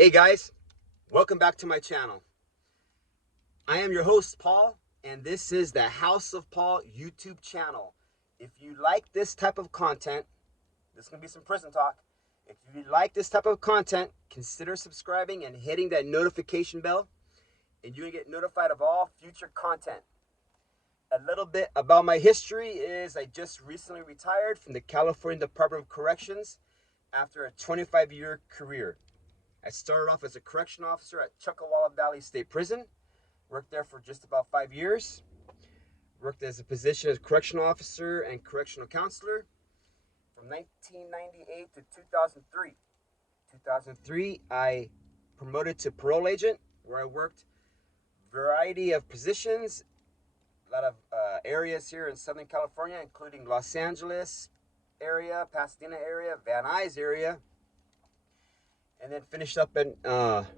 Hey guys, welcome back to my channel. I am your host, Paul, and this is the House of Paul YouTube channel. If you like this type of content, this is going to be some prison talk. If you like this type of content, consider subscribing and hitting that notification bell, and you're going to get notified of all future content. A little bit about my history is I just recently retired from the California Department of Corrections after a 25-year career. I started off as a correction officer at Chuckawalla Valley State Prison. Worked there for just about 5 years. Worked as a position as correctional officer and correctional counselor from 1998 to 2003. 2003, I promoted to parole agent, where I worked a variety of positions, a lot of areas here in Southern California, including Los Angeles area, Pasadena area, Van Nuys area, and then finished up in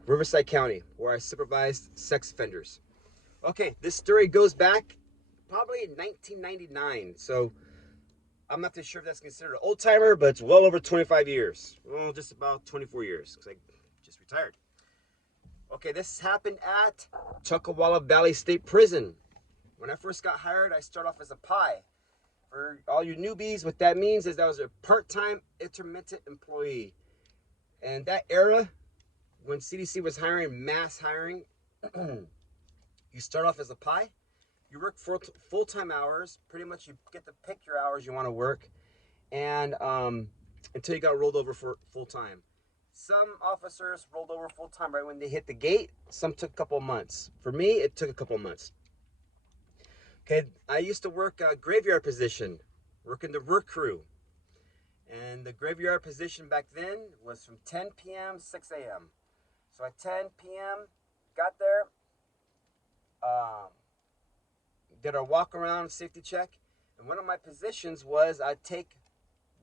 Riverside County, where I supervised sex offenders. Okay, this story goes back probably in 1999, so I'm not too sure if that's considered an old timer, but it's well over 25 years. Well, just about 24 years, because I just retired. Okay, this happened at Chuckawalla Valley State Prison. When I first got hired, I started off as a PI. For all you newbies, what that means is that I was a part-time intermittent employee. And that era, when CDC was hiring, mass hiring, you start off as a PI. You work full-time hours. Pretty much you get to pick your hours you want to work. And until you got rolled over for full-time. Some officers rolled over full-time right when they hit the gate. Some took a couple of months. For me, it took a couple of months. Okay, I used to work a graveyard position, working the work crew. And the graveyard position back then was from 10 p.m. 6 a.m. So at 10 p.m., got there, did our walk around safety check. And one of my positions was I'd take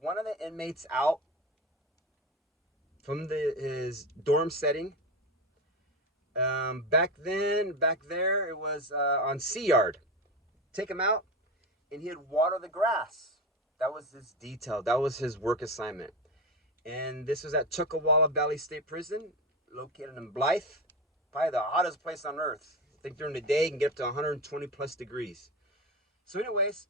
one of the inmates out from his dorm setting. Back there, it was on Sea Yard. Take him out, and he'd water the grass. That was his detail. That was his work assignment. And this was at Chuckawalla Valley State Prison, located in Blythe, probably the hottest place on earth. I think during the day you can get up to 120 plus degrees. So anyways,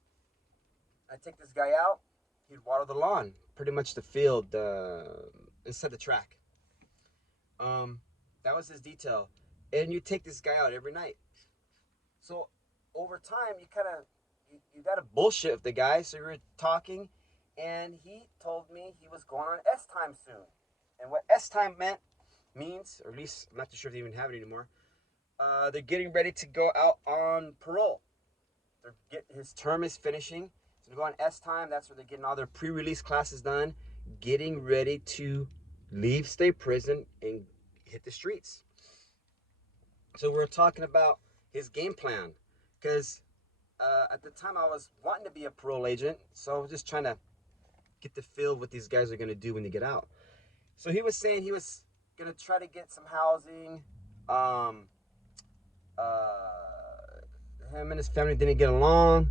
I take this guy out. He'd water the lawn, pretty much the field, instead of the track. That was his detail. And you take this guy out every night. So over time, you got to bullshit with the guy. So we were talking, and he told me he was going on S time soon. And what S time means, or at least I'm not too sure if they even have it anymore. They're getting ready to go out on parole. His term is finishing. So they go on S time. That's where they're getting all their pre-release classes done, getting ready to leave state prison and hit the streets. So we're talking about his game plan, because at the time I was wanting to be a parole agent, so I was just trying to get the feel of what these guys are going to do when they get out. So he was saying he was going to try to get some housing. Him and his family didn't get along,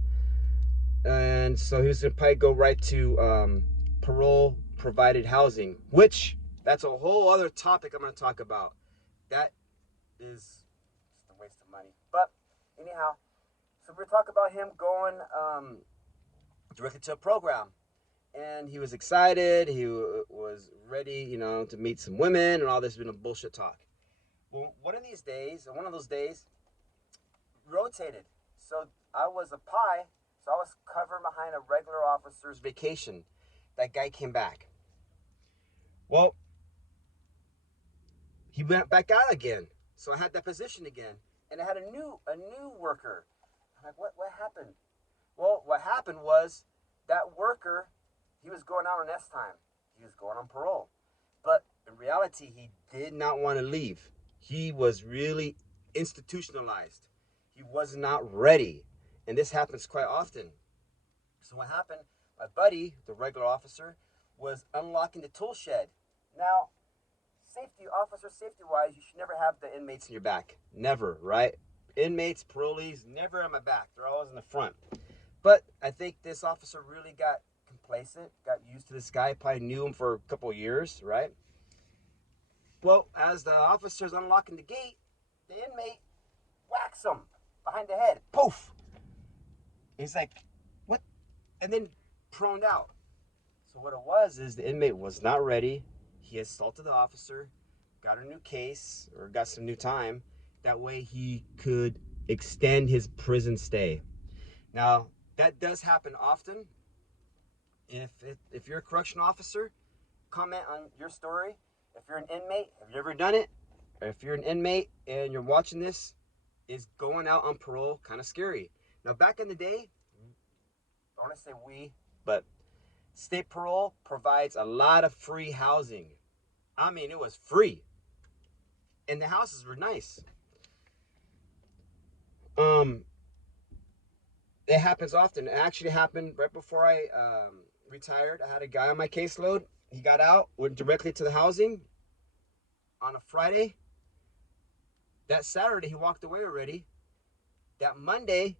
and so he was going to probably go right to parole provided housing, which that's a whole other topic I'm going to talk about. That is just a waste of money. But anyhow, so we're talking about him going directly to a program. And he was excited. He was ready, to meet some women and all this bullshit talk. Well, one of those days, rotated. So I was a PI, so I was covering behind a regular officer's vacation. That guy came back. Well, he went back out again. So I had that position again. And I had a new worker. I'm like, what happened? Well, what happened was that worker, he was going out on S time. He was going on parole. But in reality, he did not want to leave. He was really institutionalized. He was not ready. And this happens quite often. So what happened, my buddy, the regular officer, was unlocking the tool shed. Now, officer safety-wise, you should never have the inmates in your back. Never, right? Inmates, parolees, never on my back. They're always in the front. But I think this officer really got complacent, got used to this guy, probably knew him for a couple of years, right? Well, as the officer's unlocking the gate, the inmate whacks him behind the head. Poof! He's like, what? And then proned out. So what it was is the inmate was not ready. He assaulted the officer, got a new case, or got some new time. That way he could extend his prison stay. Now, that does happen often. If you're a correctional officer, comment on your story. If you're an inmate, have you ever done it? Or if you're an inmate and you're watching this, is going out on parole kind of scary? Now, back in the day, I want to say but state parole provides a lot of free housing. I mean, it was free. And the houses were nice. It happens often. It actually happened right before I retired. I had a guy on my caseload. He got out, went directly to the housing on a Friday. That Saturday, he walked away already. That Monday,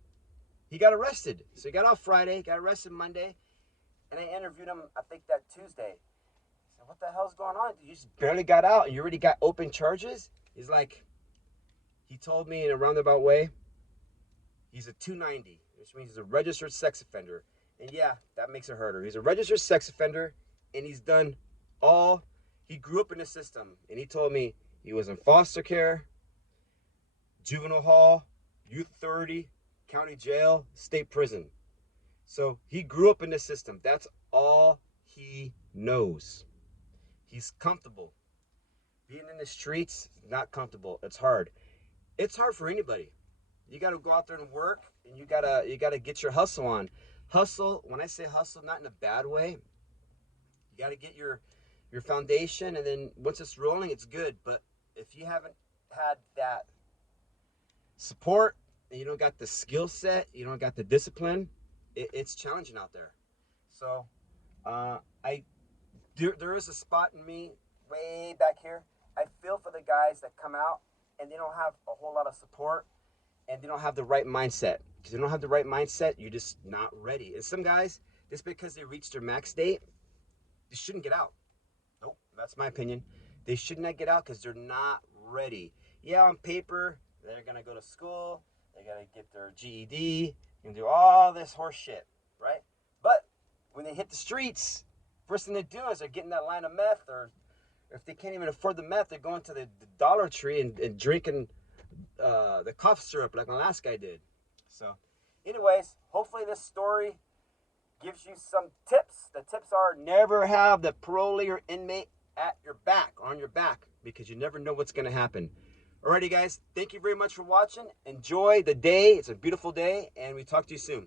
he got arrested. So he got out Friday, got arrested Monday, and I interviewed him, I think, that Tuesday. I said, what the hell's going on? You just barely got out and you already got open charges? He's like, he told me in a roundabout way, he's a 290, which means he's a registered sex offender. And yeah, that makes it harder. He's a registered sex offender, and he's done he grew up in the system. And he told me he was in foster care, juvenile hall, youth authority, county jail, state prison. So he grew up in the system. That's all he knows. He's comfortable. Being in the streets is not comfortable. It's hard. It's hard for anybody. You got to go out there and work, and you gotta get your hustle on. Hustle, when I say hustle, not in a bad way. You got to get your foundation, and then once it's rolling, it's good. But if you haven't had that support, and you don't got the skill set, you don't got the discipline, it's challenging out there. So there is a spot in me way back here. I feel for the guys that come out and they don't have a whole lot of support, and they don't have the right mindset. Because they don't have the right mindset, you're just not ready. And some guys, just because they reached their max date, they shouldn't get out. Nope, that's my opinion. They should not get out because they're not ready. Yeah, on paper, they're going to go to school, they got to get their GED, and do all this horse shit, right? But when they hit the streets, first thing they do is they're getting that line of meth, or if they can't even afford the meth, they're going to the Dollar Tree and drinking the cough syrup like my last guy did. So anyways, hopefully this story gives you some tips. The tips are never have the parolee or inmate at your back, on your back, because you never know what's going to happen. Alrighty guys, thank you very much for watching. Enjoy the day. It's a beautiful day, and we talk to you soon.